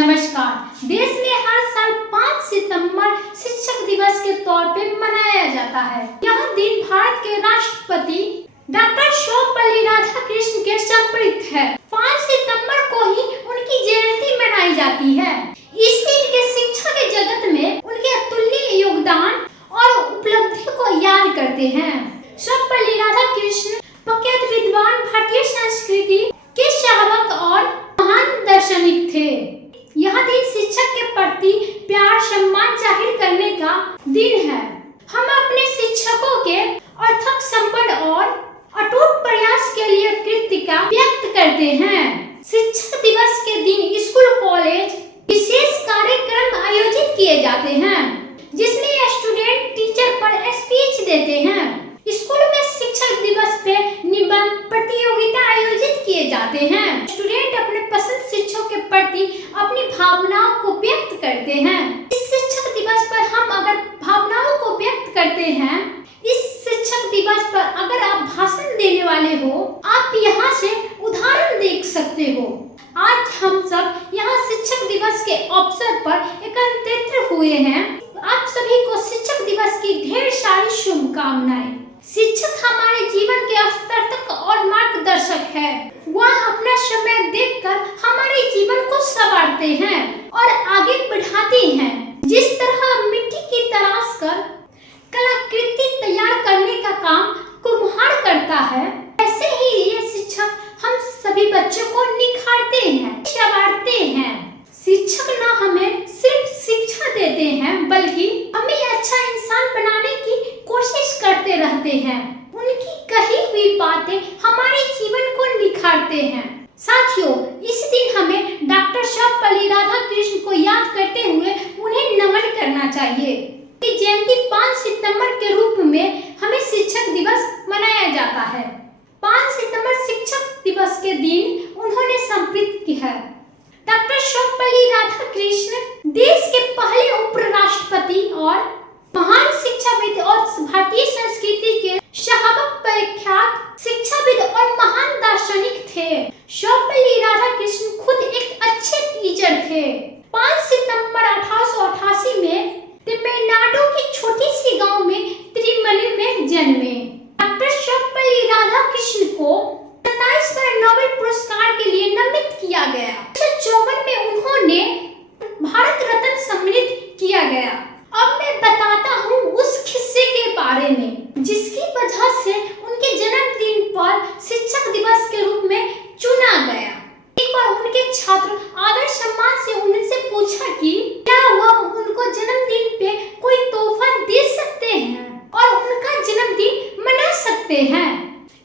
नमस्कार। देश में हर साल 5 सितंबर शिक्षक दिवस के तौर पे मनाया जाता है। यह दिन भारत के राष्ट्रपति डॉक्टर सर्वपल्ली राधाकृष्णन के समर्पित है। 5 सितंबर को ही उनकी जयंती मनाई जाती है। इस दिन के शिक्षा के जगत में उनके अतुल्य योगदान और उपलब्धि को याद करते हैं। सर्वपल्ली राधाकृष्णन प्रख्यात विद्वान, भारतीय संस्कृति के शावक और महान दार्शनिक थे। यह दिन शिक्षक के प्रति प्यार, सम्मान जाहिर करने का दिन है। हम अपने शिक्षकों के अथक संपन्न और अटूट प्रयास के लिए कृतज्ञता व्यक्त करते हैं। शिक्षक दिवस के दिन स्कूल, कॉलेज विशेष कार्यक्रम आयोजित किए जाते हैं, जिसमें स्टूडेंट टीचर पर स्पीच देते हैं। स्कूल में शिक्षक दिवस पे निबंध प्रतियोगिता आयोजित किए जाते हैं। स्टूडेंट अपने पसंद शिक्षक के प्रति अपनी भावनाओं को व्यक्त करते हैं। इस शिक्षक दिवस पर हम अगर भावनाओं को व्यक्त करते हैं, इस शिक्षक दिवस पर अगर आप भाषण देने वाले हो, आप यहाँ से उदाहरण देख सकते हो। आज हम सब यहाँ शिक्षक दिवस के अवसर पर एकत्रित हुए हैं। आप सभी को शिक्षक दिवस की ढेर सारी शुभकामनाएं। शिक्षक हमारे जीवन के स्तर तक और मार्गदर्शक है। वह अपना समय देकर हमारे जीवन को संवारते हैं और आगे बढ़ाते हैं। जिस तरह मिट्टी की तराश कर कलाकृति तैयार करने का काम कुम्हार करता है, ऐसे ही ये शिक्षक हम सभी बच्चों को निखारते हैं, संवारते हैं। शिक्षक न हमें सिर्फ शिक्षा देते हैं, बल्कि हमें अच्छा इंसान बनाने की कोशिश करते रहते हैं। उनकी कही हुई बातें हमारे जीवन को निखारते हैं। साथियों, इस दिन हमें डॉक्टर सर्वपल्ली राधाकृष्णन को याद करते हुए उन्हें नमन करना चाहिए। की जयंती 5 सितंबर के रूप में हमें शिक्षक दिवस मनाया जाता है। 5 सितंबर शिक्षक दिवस के दिन उन्होंने समर्पित की है। डॉक्टर सर्वपल्ली राधाकृष्णन देश के पहले उपराष्ट्रपति और महान शिक्षाविद और भारतीय संस्कृति के शावक, प्रख्यात शिक्षाविद और महान दार्शनिक थे। सर्वपल्ली राधाकृष्णन खुद एक अच्छे टीचर थे। 5 सितंबर 1888 में तमिलनाडु की छोटी सी गांव में त्रिमनी में जन्मे। डॉक्टर सर्वपल्ली राधाकृष्णन को 27 बार नोबेल पुरस्कार के लिए नामित किया गया। 1954 में उन्होंने भारत रत्न सम्मानित किया गया। अब मैं बताता हूँ उस किस्से के बारे में, जिसकी वजह से उनके जन्मदिन पर शिक्षक दिवस के रूप में चुना गया। एक बार उनके छात्र आदर सम्मान से उनसे पूछा कि क्या वह उनको जन्मदिन पे कोई तोहफा दे सकते हैं और उनका जन्मदिन मना सकते हैं।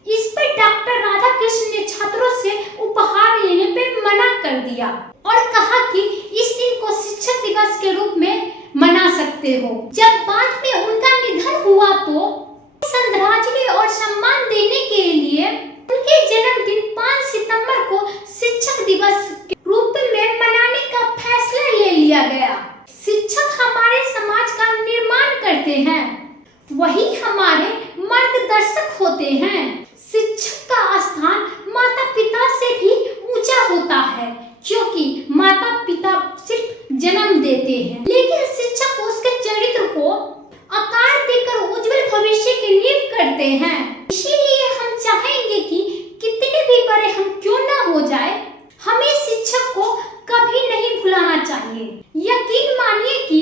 इस पर डॉक्टर राधाकृष्णन ने छात्रों से उपहार लेने पे मना कर दिया और कहा कि इस दिन को शिक्षक दिवस के रूप में मना सकते हो। जब बाद में उनका निधन हुआ तो श्रद्धांजलि और सम्मान देने के लिए उनके जन्मदिन 5 सितंबर को शिक्षक दिवस के रूप में मनाने का फैसला ले लिया गया। शिक्षक हमारे समाज का निर्माण करते हैं, वही हमारे मार्गदर्शक होते हैं। शिक्षक का स्थान माता पिता से भी ऊंचा होता है, क्योंकि माता पिता सिर्फ जन्म देते हैं, लेकिन शिक्षक उसके चरित्र को आकार देकर उज्जवल भविष्य की नींव करते हैं। इसीलिए हम चाहेंगे कि कितने भी बड़े हम क्यों ना हो जाए, हमें शिक्षक को कभी नहीं भुलाना चाहिए। यकीन मानिए कि